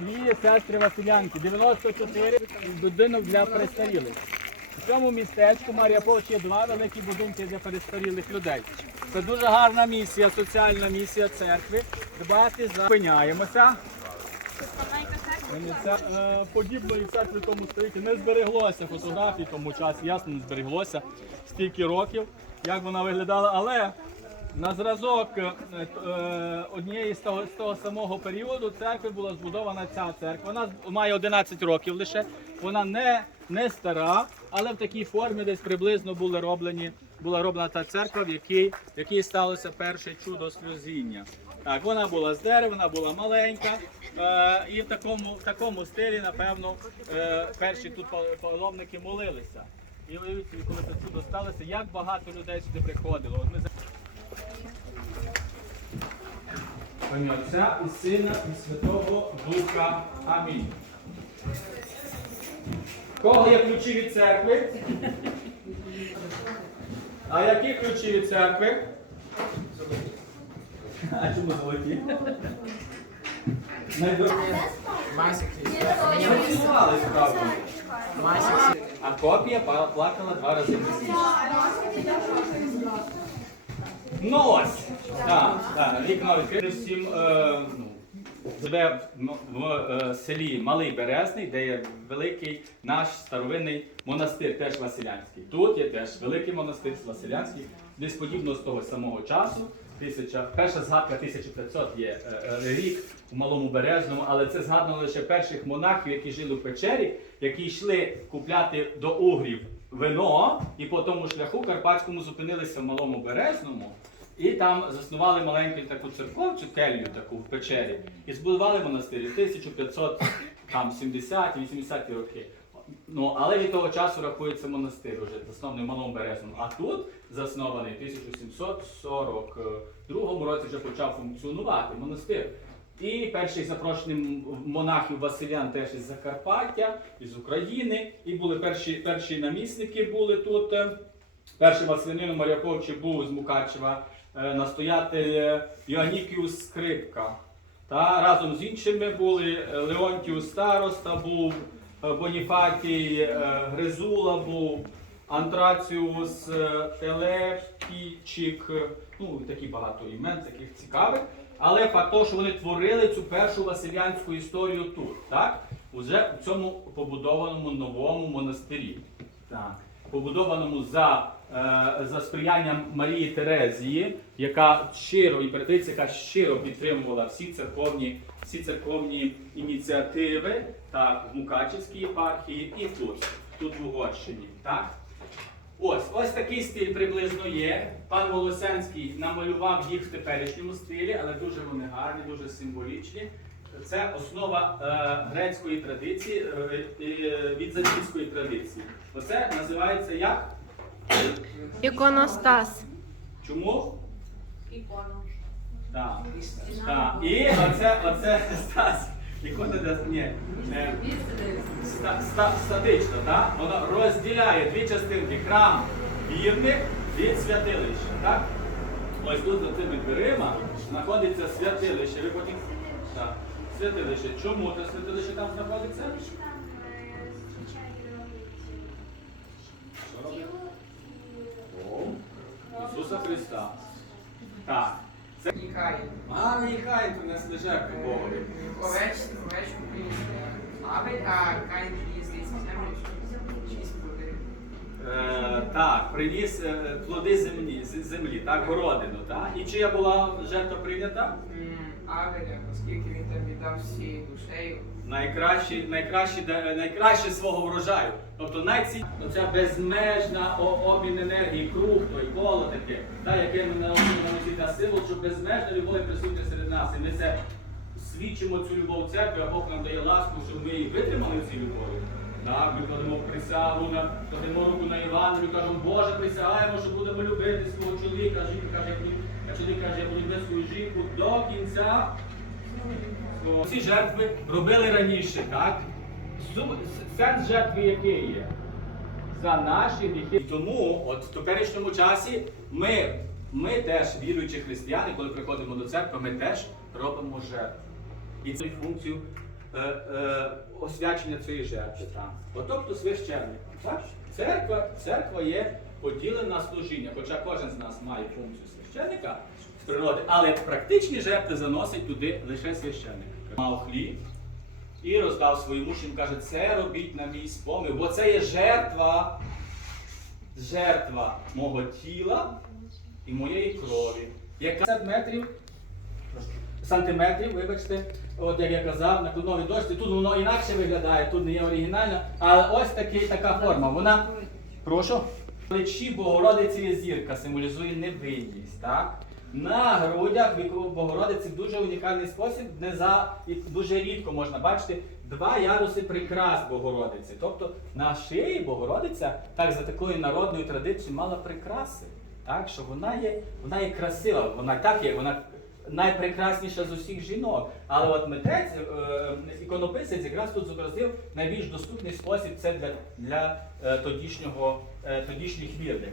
Дві сестри Василянки, 94 будинок для перестарілих. У цьому містечку Марія Повч є два великі будинки для перестарілих людей. Це дуже гарна місія, соціальна місія церкви. Дбати за Зупиняємося. Це, е, подібної церкви в тому столітті не збереглося фотографій тому часі, ясно не збереглося стільки років, як вона виглядала, але на зразок е, е, однієї з того, з того самого періоду церкви була збудована ця церква. Вона має 11 років лише. Вона не, не стара, але в такій формі десь приблизно були роблені, була роблена та церква, в якій, в якій сталося перше чудо сльозіння. Так, вона була з дерева, вона була маленька. Е, і в такому, в такому стилі, напевно, е, перші тут пал- паломники молилися. І уявіть коли це чудо сталося, як багато людей сюди приходило. От ми за- в ім'я Отця і Сина і Святого Духа. Амінь. Кого є ключі від церкви? А які ключі від церкви? А чому золоті? А копія плакала два рази. Ну ось. Так, так, вікно відкрите всім. Е, ну, живе в, е, селі Малий Березний, де є великий наш старовинний монастир, теж Василянський. Тут є теж великий монастир Василянський, десь подібно з того самого часу. Тисяча, перша згадка 1500 є е, е, рік у Малому Березному, але це згадано лише перших монахів, які жили в печері, які йшли купляти до угрів вино, і по тому шляху Карпатському зупинилися в Малому Березному. І там заснували маленьку таку церковцю, келью таку в печері, і збудували монастир в 1570-80 роки. Ну, але від того часу рахується монастир уже заснований Малому Березному. А тут заснований в 1742 році вже почав функціонувати монастир. І перший запрошений монахів Василян теж із Закарпаття, із України. І були перші, перші намісники були тут. Першим Василинином Маряковичем був з Мукачева е, настоятель е, Йоаннікіус Скрипка. Та разом з іншими були е, Леонтіус Староста був, Боніфатій Гризула був, Антраціус Телепічик, ну такі багато імен, таких цікавих. Але факт того, що вони творили цю першу василянську історію тут, так? Уже у цьому побудованому новому монастирі. Так. Побудованому за, е, за сприянням Марії Терезії, яка щиро, імператриця, яка щиро підтримувала всі церковні, всі церковні ініціативи так, в Мукачевській єпархії і тут, тут в Угорщині. Так? Ось, ось такий стиль приблизно є. Пан Волосянський намалював їх в теперішньому стилі, але дуже вони гарні, дуже символічні. Це основа е, грецької традиції, е, е, візантійської традиції. Оце називається як? Іконостас. Чому? Так. Так. І оце, оце Стас. Ікона ні. е, ста, ста, статично, так? Воно розділяє дві частинки храм вірних від святилища. Так? Ось тут за цими дверима знаходиться святилище. Ви потім. Так. Святилище. Чому це святилище там знаходиться? Що робить? О, Ісуса Христа. Так. Це Нікає. а, нехай принесли жертву Богові. Овеч, овечку приніс Авель, а Каїн приніс шість плодів. Е, так, приніс е, плоди землі, з- землі, так, городину. Так? І чия була жертва прийнята? М, Авеля, оскільки він там віддав всі душею. Найкраще, найкраще, найкраще свого врожаю. Тобто найці... оця безмежна обмін енергії, круг, той коло таке, та, яке ми научили та символ, що безмежна любов присутня серед нас. І ми це свідчимо цю любов в церкві, а Бог нам дає ласку, щоб ми її витримали в цій любові. Так, ми кладемо присягу, на, кладемо руку на Євангелію, кажемо, Боже, присягаємо, що будемо любити свого чоловіка. Жінка каже, а чоловік каже, я буду свою жінку до кінця. Ці жертви робили раніше, так? Сенс жертви який є? За наші гріхи. Тому, от в теперішньому часі, ми, ми теж, віруючі християни, коли приходимо до церкви, ми теж робимо жертву. І цю функцію е, е, освячення цієї жертви. От, тобто священник. Церква, церква є поділена на служіння, хоча кожен з нас має функцію священника природи, але практичні жертви заносить туди лише священник. Мав хліб і роздав своїм учням, каже, це робіть на мій спомин, бо це є жертва, жертва мого тіла і моєї крові. Яка 50 метрів, сантиметрів, вибачте, от як я казав, на клоновій дошці, тут воно інакше виглядає, тут не є оригінально, але ось такий, така форма. Вона, прошу, плечі Богородиці є зірка, символізує невинність. Так? На грудях віку- Богородиці в дуже унікальний спосіб, не за, і дуже рідко можна бачити два яруси прикрас Богородиці. Тобто на шиї Богородиця, так за такою народною традицією, мала прикраси. Так, що вона є, вона є красива, вона так є, вона найпрекрасніша з усіх жінок. Але от митець, е, іконописець якраз тут зобразив найбільш доступний спосіб це для, для е, тодішнього, е, тодішніх вірних.